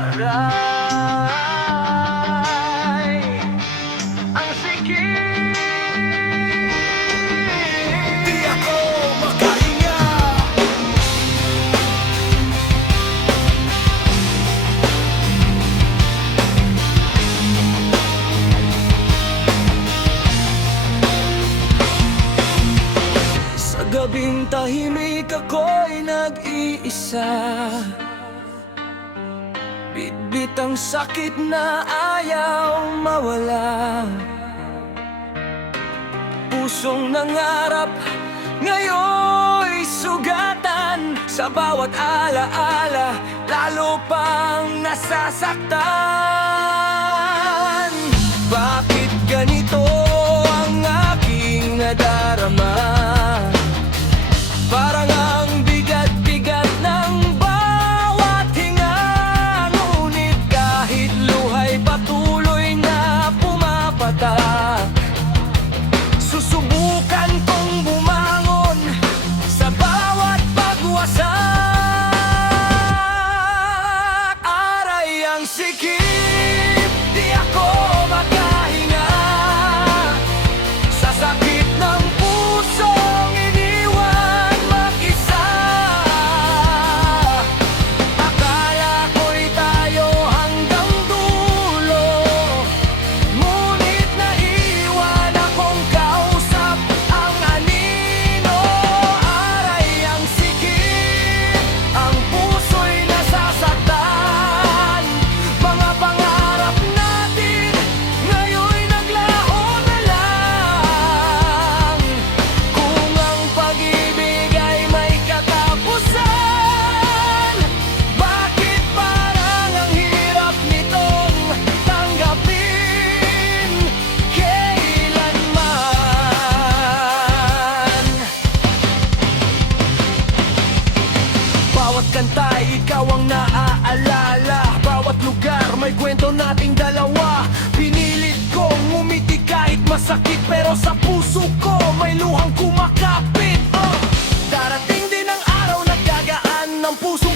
Aray, ang sikip, di ako makahinga. Sa gabing tahimik ako'y nag-iisa, bitbit ang sakit na ayaw mawala. Pusong nangarap ngayon'y sugatan, sa bawat alaala lalo pang nasasaktan. Bakit ganito ang aking nadarama? Parang ang bigat-bigat ng bawat hinga, ngunit kahit luha'y patuloy na pumapatak, susubukan kong bumangon sa bawat pagwasak. Aray ang sikip, di ako makahinga, sa sakit ng pusong iniwan mag-isa. Akala ko'y tayo hanggang dulo, ngunit naiwan akong kausap ang anino. Aray ang sikip, ang puso'y nasasaktan. Mga pangarap natin ngayon'y naglaho na lang. Kung ang pag-ibig ay may katapusan, bakit parang ang hirap nitong tanggapin kailanman? Bawat kanta'y ikaw ang naaalala, bawat lugar may kwento nating dalawa. Pinilit kong umiti kahit masakit, pero sa puso ko may luhang kumakapit. Darating din ang araw na gagaan ng pusong